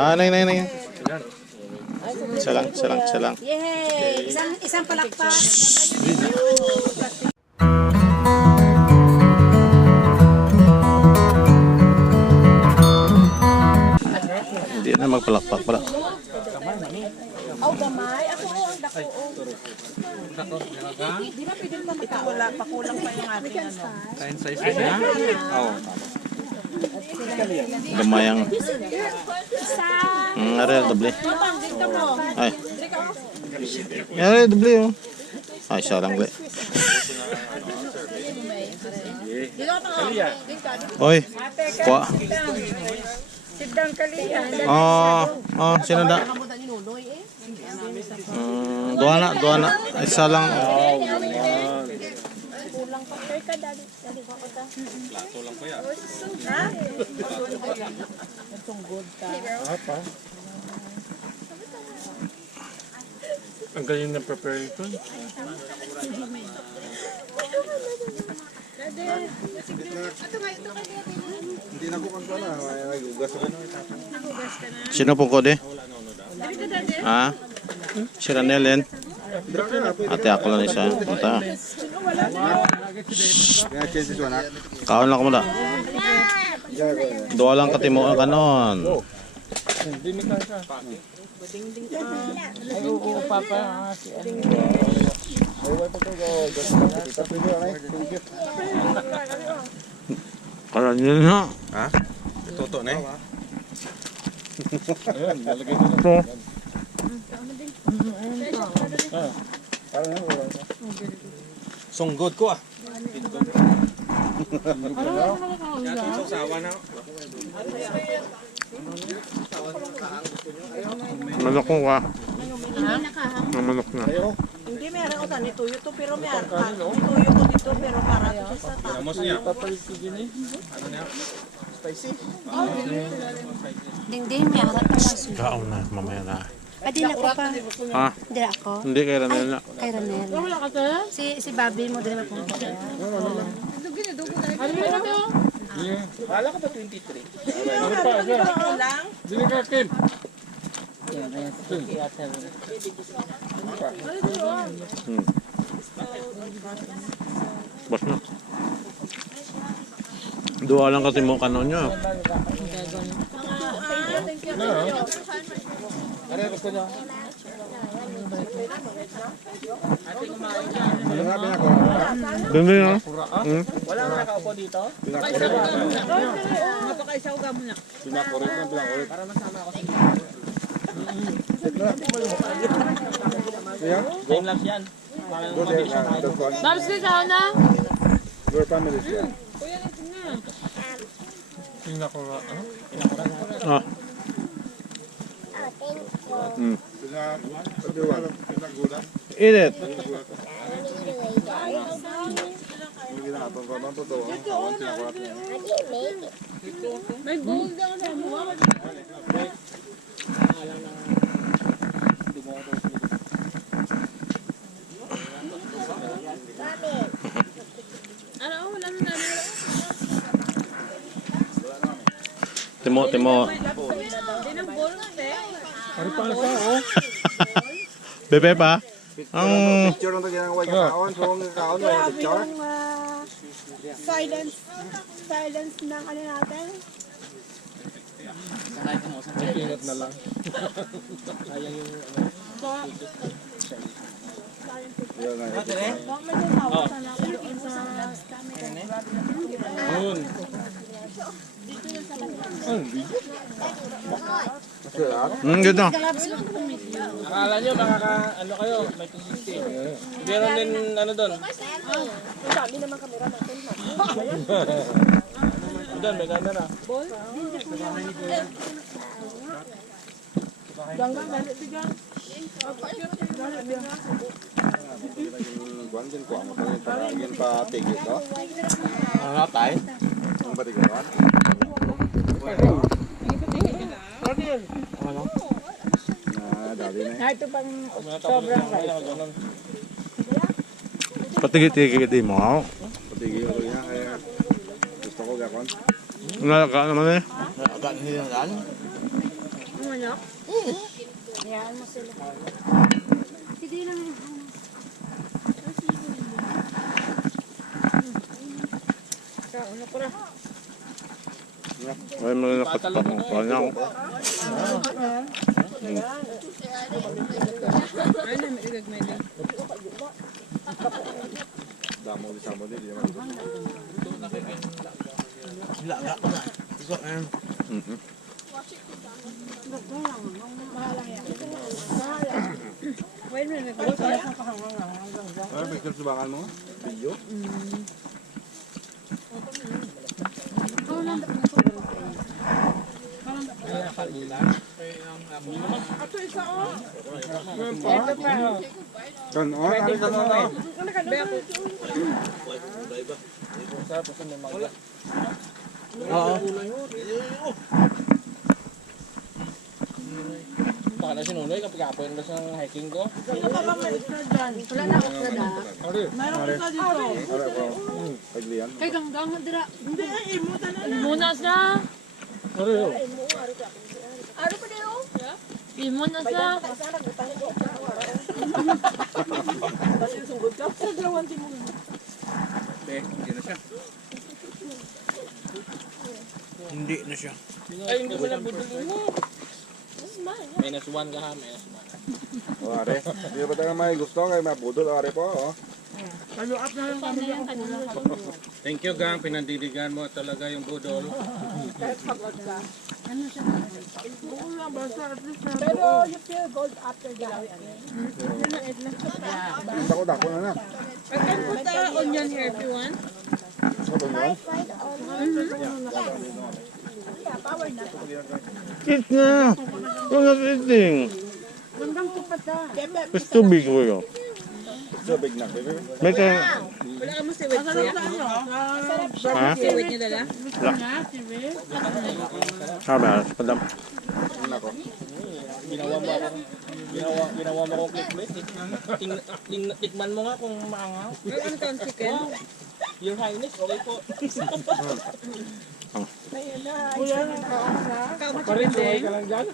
Nay. Isa lang. Yay! Isang palakpak. Hindi na magpalakpak pala. Oh, gamay. Ako ang dako. Di na pwede pa matao. Wala, pakulang pa yung ating ano. Kain size na? Oo. Gamayang. Are, doble. Dito mo. Ay. Are, doble oh. Ay, isa lang ble. Dito ka. Oy. Kwa. Sidang kaliya. Sino da? Dua na. Isa lang. Kulang pa kay ka dali ko ta. Plato lang po yan. Ha? Ang galing ng preparation. Hindi na ko kontrol na. Nagugas ako. Sino po ko di? Ha? Si Ranelen. Ate ako lang isa. Punta. Kaya chances wala. Kaon lang ko mo da. Dua lang katimo ang kanon. Karan yun ha. Ha? Toto na eh. Ito. Sunggod ko ah. Manok ko ka. Manok na. Hindi meron ko tani tuyo to pero meron. Tuyo ko dito pero para to sa ta. Amos niya. Dingding may harap ka lang. Kaon na, mamaya na. Di na ko pa. Ha? Di na ako. Hindi kay Ranel na. Kay Ranel. Si Bobby mo din mapunta. Bas na. Dua lang kasi mo kanon nyo. Ano nga binako? Dami ha? Wala na nakaupo dito? Binakorek na binakorek. Para masama ako sa Yeah? time lapse yan. Para Go there. The front. Babs ka sa na? Your family is here. Ah. Eat it. Timo. Bebe pa? Ang Picture nung ginagawa yung kaon. So, ang kaon yung picture. Silence ng ano natin. Pingat na lang. good na. Akala nyo ano kayo, may 260. Meron din ano doon. Dami naman kamera natin. Doon, may camera. Buwan din ko. Ang pagiging patigil to. Ang atay. Ang patigil to. Dali na eh. Ito pang sobrang rice. Patigit-tigit mo. Patigil ko niya. Kaya gusto ko gakon. Nalaka naman eh. Agad nila yan. Manok? Hayaan mo sila. Hindi lang yung Ano ko na? Ay, malalakas pa kung kanya ako. Ay, na, may igagmay din. Damo di samo di naman. Wait a minute. Ay, may kalsubakan mo? Video? Kan, oh, ano ka na? Sarap kasi may mangga. Baka na sinunoy kapag kapoy na sa hiking ko. Sino pa bang may isla dyan? wala na ako na da. Mayroon isla dito. Ara ko. Paglian. Kay ganggang dira. Hindi, ay, imutan na. Imunas na. Sorry. Ano pa din oh? Imunas na. Kasi sungod ka. Sa dalawan din mo. Hindi na siya. Ay, hindi mo lang budulin mo. -1 ka ha, -1. O, are. Hindi ba tayo may gusto kay mabudol, are po, oh. Paluap na lang kami. Thank you, gang. Pinandiligan mo talaga yung budol. Kahit pagod ka. Ano siya? Oo lang, basta at least na. Pero you feel gold after that. Kita ko dako na na. I can put the onion here if you want. Sa ba yun? Eat na! You're not eating. Ganggang tupat na. It's too big for you. Sa big na, baby. Make a... Wala ka mo si Wit siya. Ha? Si Wit niya dala. Sabi, padam. Nako. Ginawa mo akong clickbait. Tikman mo nga kung maangaw. Ay, ano to, chicken? Your Highness, okay po. Wala na ka. Parin, okay ka lang dyan.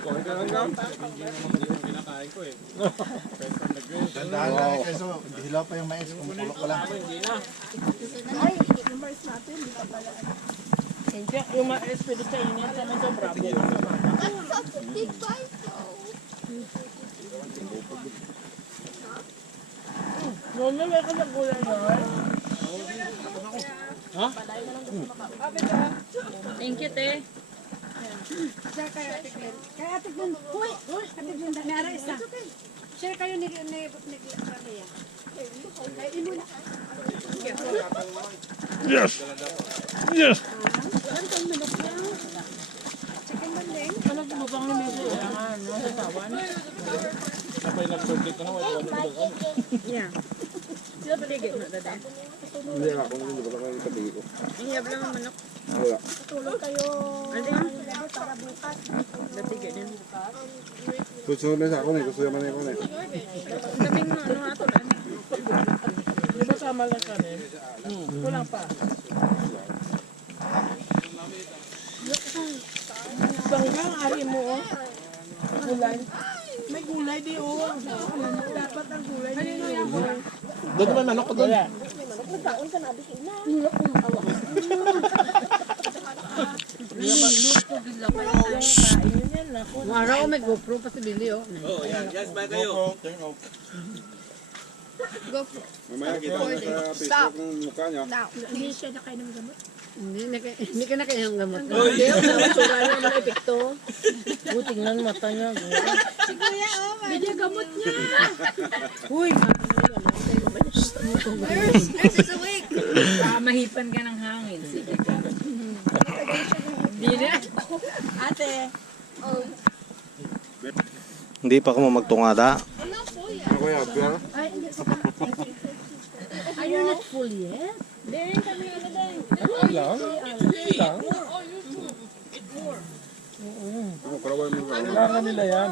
Okay ka lang dyan. Kinakain ko eh. Dahan lang eh, so hilaw pa yung mais kung pulok ka lang. Hindi na. Yung mais, pwede sa inyo. Sa mga bravo. Mami, may ka ng gulay na. Ha? Thank you, te. Kaya tignan. Huy! Tignan na. Nara isa. Share kayo ni Rabia. Ay, imo na. Yes! Yes! Ano mo bang lumisi? Ano, sa tawan? Kapag nag-forget ka na, wala ka. Yeah. Sila paligid mo, dada. Hindi ako, hindi ba lang yung ko. Ihiyab lang ang manok. Wala. Tulong kayo. Ano yan? Para bukas. Datigid din. Susunod na sa ako na, gusto naman ako na. Daming ano ato lang. Di ba sama lang ka rin? Kulang pa. Banggang ari mo oh. Gulay. May gulay di oh. Dapat ang gulay di. Doon naman manok ko doon. Magkaon ka na, bikin na. Mara ko may GoPro pa si Billy oh. Oo, yan. Yes, bye kayo. Mamaya kita ko sa Facebook ng mukha niya. Hindi siya nakainom ng gamot. Hindi ka na kayang gamot. Hindi ako nagsura na naman epekto. Tingnan mata niya. Bigyan gamot niya. Uy! Mahipan ka ng hangin. Sige ka. Hindi na. Ate. Hindi pa ako magtungada. Ako yan, Biar. Are you not full yet? Ako, karawal mo. Kailangan nila yan.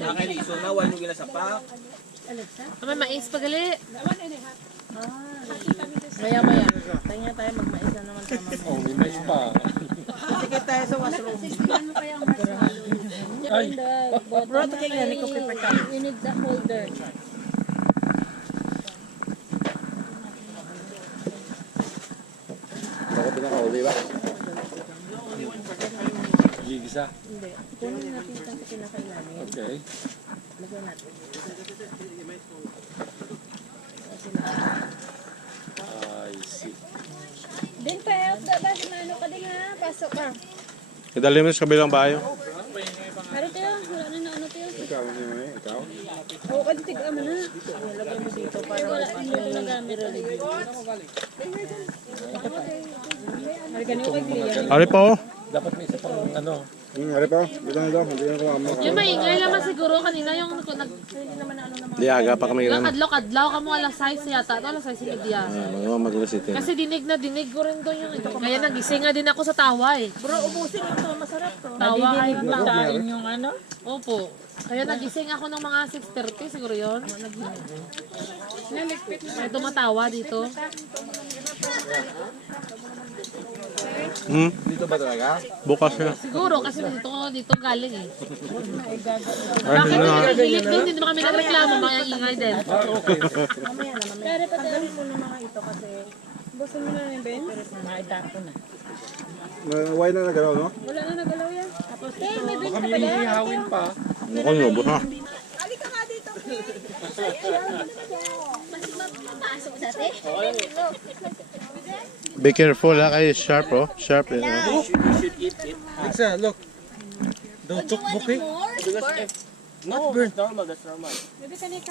Nakakaliso na, wala nyo ginasapak. May mais pa gali. Maya-maya. Tayo tayo magmaisa naman tama mo. Oh, may mais pa. Kasi Tikit tayo sa washroom. Ano kaya ang marshmallow? Ay, Bro, tikit yan. Ikaw paper ka. You need the holder. Bakit pinakauli ba? gigisa. Hindi. Kunin natin ito sa pinakailalim. Okay. Lagyan natin. I see. Din pa, basta ano ka din ha. Pasok ka. Idali mo sa kabilang bayo. Hari tayo. Wala na ano tayo. Ikaw, hindi mo eh. Ikaw? Oo, kaditig mo na. Lagyan mo dito para wala. Hindi ito nagamit. Hari ganito kay Glia. Ari pa oh. Dapat may isa pang ano. Hari pa. Dito na daw. Hindi na ko amo. Yung maingay naman siguro kanina yung hindi naman na ano naman. Di aga pa kami ganun. Kadlaw ka mo alas 6 yata. Ito alas 6 yung media. Mga maglusitin. Kasi dinig ko rin doon yung ito. Kaya nagising nga din ako sa tawa eh. Bro, ubusin mo to. Masarap to. Tawa kayo. Kain yung ano? Opo. Kaya nagising ako ng mga 6:30 siguro yun. May tumatawa dito. Dito ba talaga? Bukas na. Siguro kasi dito galing eh. Ay, Bakit na. nagpilit din? Hindi naman kami nagreklamo. Mga ingay din. Pero patayin mo na mga ito kasi gusto mo na yung Ben? Maitako na. Why na nagalaw, no? Wala na nagalaw yan. Tapos may Ben Kami ka pala. ihawin pa. Mukhang lubos na. Halika nga dito. Pasok sa atin. Be careful ha kayo. Sharp oh. Sharp yun. Alexa, look. Don't talk book eh. Not burnt. Normal, that's normal. Maybe kanina